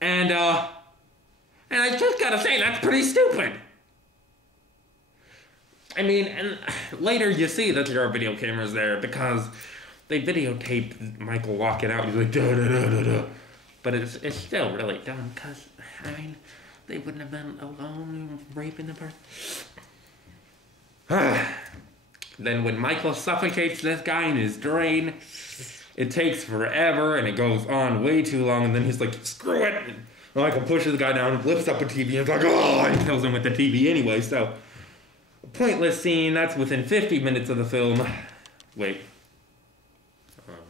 And I just gotta say, that's pretty stupid. I mean, and later you see that there are video cameras there because they videotaped Michael walking out. He's like, da da da da da. But it's still really dumb because, I mean, they wouldn't have been alone raping the person. Then when Michael suffocates this guy in his drain, it takes forever and it goes on way too long. And then he's like, screw it. And Michael pushes the guy down, lifts up a TV, and is like, oh, and kills him with the TV anyway. So, a pointless scene. That's within 50 minutes of the film. Wait.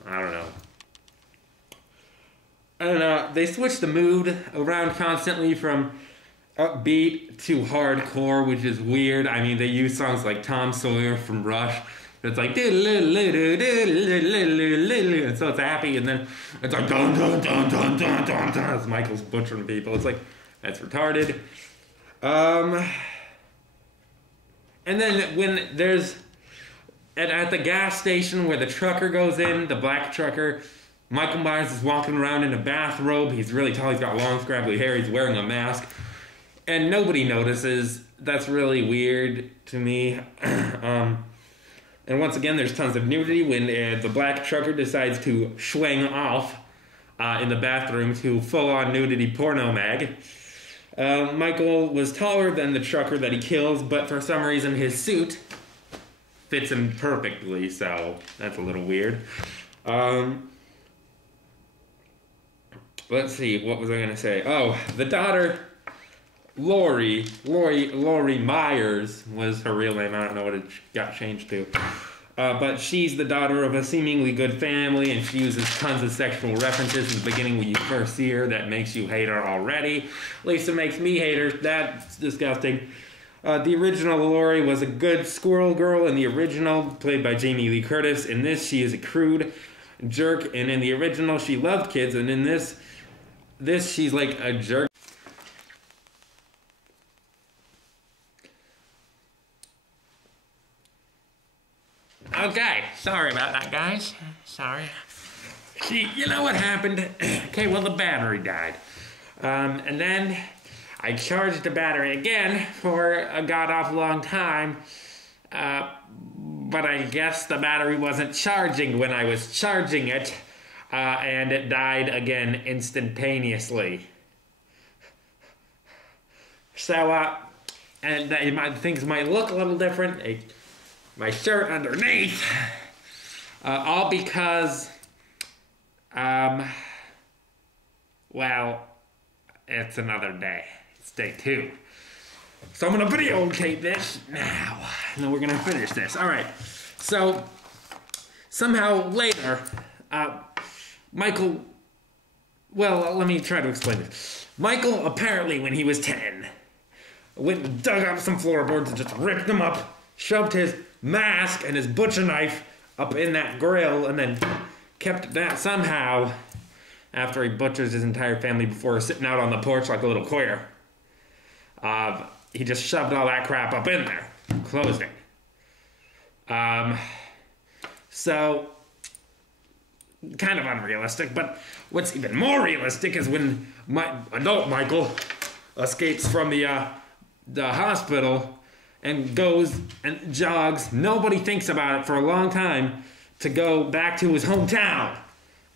I don't know. They switch the mood around constantly from upbeat to hardcore, which is weird. I mean, they use songs like Tom Sawyer from Rush. It's like, and so it's happy, and then it's like, dun dun dun dun dun dun dun, as Michael's butchering people. It's like, that's retarded. And then when there's, at the gas station where the trucker goes in, the black trucker, Michael Myers is walking around in a bathrobe. He's really tall, he's got long scraggly hair, he's wearing a mask. And nobody notices. That's really weird to me. And once again, there's tons of nudity when the black trucker decides to schwang off in the bathroom to full-on nudity porno mag. Michael was taller than the trucker that he kills, but for some reason his suit fits him perfectly, so that's a little weird. Let's see, what was I going to say? Oh, the daughter, Lori Myers was her real name. I don't know what it got changed to. But she's the daughter of a seemingly good family, and she uses tons of sexual references in the beginning when you first see her that makes you hate her already. At least it makes me hate her. That's disgusting. The original Lori was a good squirrel girl in the original, played by Jamie Lee Curtis. In this, she is a crude jerk, and in the original, she loved kids, and in this she's like a jerk. Okay, sorry about that, guys. Sorry. See, you know what happened? Okay, well, the battery died. And then I charged the battery again for a god-awful long time. But I guess the battery wasn't charging when I was charging it. And it died again instantaneously. So, and things might look a little different. My shirt underneath, all because, well, it's another day. It's day 2. So I'm going to videotape this now, and then we're going to finish this. All right, so somehow later, Michael, well, let me try to explain this. Michael, apparently when he was 10, went and dug up some floorboards and just ripped them up, shoved his mask and his butcher knife up in that grill, and then kept that somehow after he butchers his entire family before sitting out on the porch like a little queer. He just shoved all that crap up in there, closed it. So, kind of unrealistic, but what's even more realistic is when adult Michael escapes from the hospital and goes and jogs. Nobody thinks about it for a long time to go back to his hometown.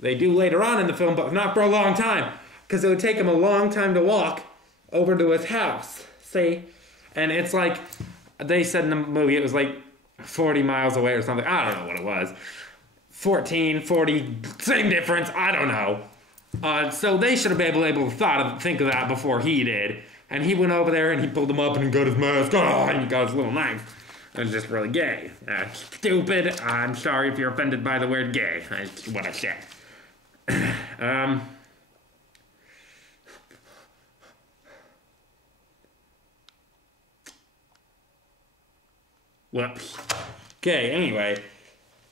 They do later on in the film, but not for a long time, because it would take him a long time to walk over to his house. See? And it's like, they said in the movie it was like 40 miles away or something. I don't know what it was. 14, 40, same difference. I don't know. So they should have been able to think of that before he did. And he went over there and he pulled him up and he got his mask, and he got his little knife. It was just really gay. Stupid. I'm sorry if you're offended by the word gay. That's what I said. Whoops. Okay, anyway.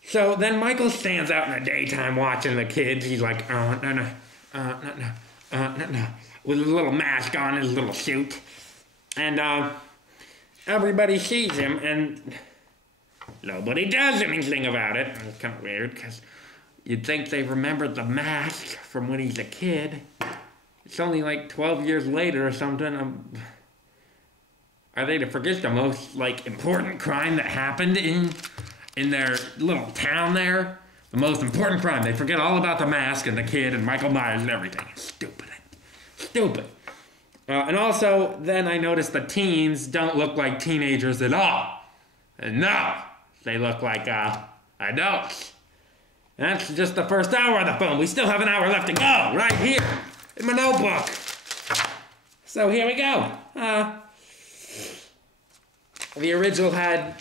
So then Michael stands out in the daytime watching the kids. He's like, no. With his little mask on, his little suit. And, everybody sees him, and nobody does anything about it. It's kind of weird, because you'd think they remembered the mask from when he's a kid. It's only like 12 years later or something. Are they to forget the most, like, important crime that happened in their little town there? The most important crime. They forget all about the mask and the kid and Michael Myers and everything. Stupid. Stupid. And also, then I noticed the teens don't look like teenagers at all. No. They look like, adults. That's just the first hour of the film. We still have an hour left to go, right here, in my notebook. So here we go. The original film,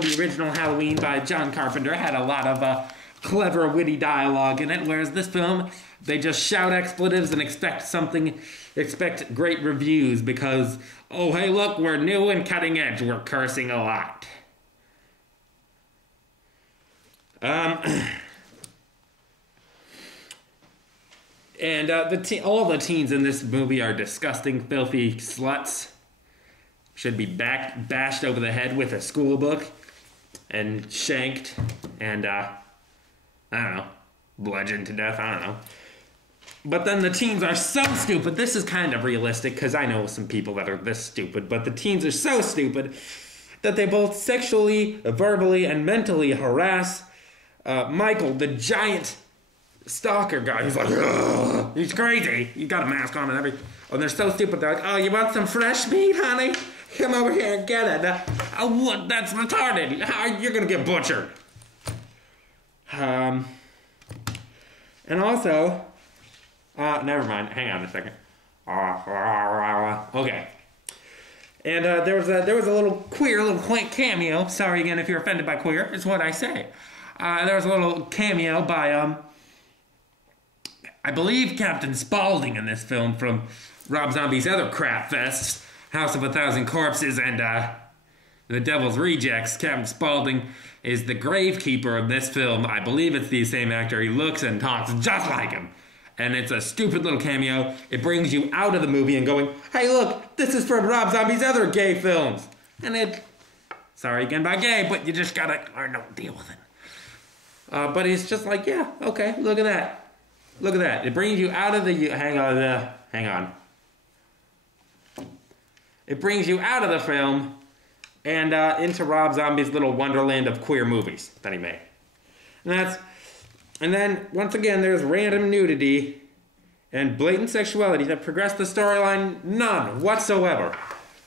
the original Halloween by John Carpenter, had a lot of clever, witty dialogue in it, whereas this film, they just shout expletives and expect great reviews because, oh, hey, look, we're new and cutting edge. We're cursing a lot. And all the teens in this movie are disgusting, filthy sluts. Should be bashed over the head with a school book and shanked and, I don't know, bludgeoned to death, I don't know. But then the teens are so stupid. This is kind of realistic because I know some people that are this stupid, but the teens are so stupid that they both sexually, verbally, and mentally harass Michael, the giant stalker guy. He's like, ugh, he's crazy. He's got a mask on and everything. And they're so stupid. They're like, oh, you want some fresh meat, honey? Come over here and get it. What? That's retarded. You're going to get butchered. And also, never mind. Hang on a second. Okay. And there was a little quaint cameo. Sorry again if you're offended by queer. It's what I say. There was a little cameo by, I believe, Captain Spaulding in this film from Rob Zombie's other crap fests, House of a Thousand Corpses and The Devil's Rejects. Captain Spaulding is the gravekeeper of this film. I believe it's the same actor. He looks and talks just like him. And it's a stupid little cameo. It brings you out of the movie and going, hey, look, this is from Rob Zombie's other gay films. And sorry again by gay, but you just gotta learn to deal with it. But it's just like, yeah, okay, look at that. Look at that. It brings you out of the... Hang on. It brings you out of the film and into Rob Zombie's little wonderland of queer movies that he made. And then, once again, there's random nudity and blatant sexuality that progress the storyline none whatsoever.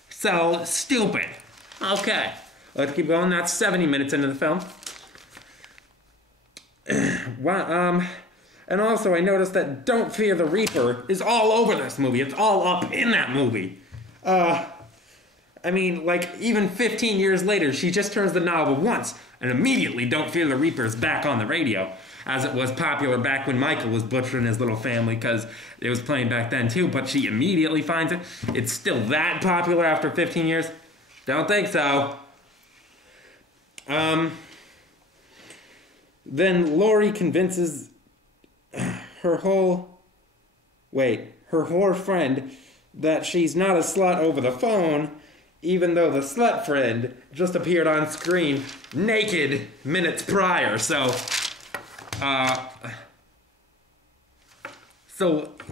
So, stupid. Okay, let's keep going. That's 70 minutes into the film. And also, I noticed that Don't Fear the Reaper is all over this movie. It's all up in that movie. I mean, like, even 15 years later, she just turns the knob once, and immediately Don't Fear the Reaper is back on the radio, as it was popular back when Michael was butchering his little family, because it was playing back then too, but she immediately finds it. It's still that popular after 15 years? Don't think so. Then Laurie convinces her whore friend that she's not a slut over the phone, even though the slut friend just appeared on screen naked minutes prior. So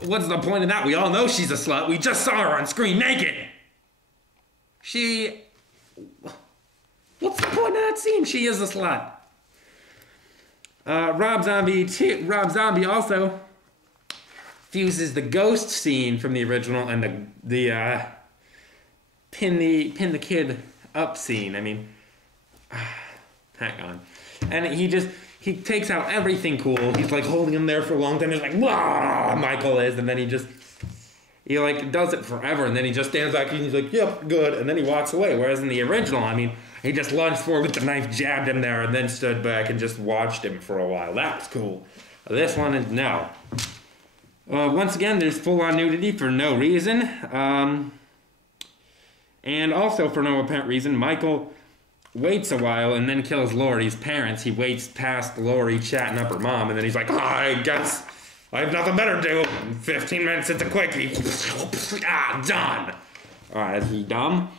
what's the point of that? We all know she's a slut. We just saw her on screen naked. What's the point of that scene? She is a slut. Rob Zombie also fuses the ghost scene from the original and the pin the kid up scene. I mean, hang on. And he takes out everything cool. He's like holding him there for a long time. He's like, wah, Michael is, and then he like does it forever, and then he just stands back and he's like, yep, good, and then he walks away. Whereas in the original, I mean, he just lunged forward with the knife, jabbed him there, and then stood back and just watched him for a while. That was cool. This one is no. Once again, there's full-on nudity for no reason. And also for no apparent reason, Michael waits a while and then kills Laurie's parents. He waits past Laurie chatting up her mom, and then he's like, I guess I have nothing better to do. 15 minutes, it's a quickie. Done. Alright, is he dumb?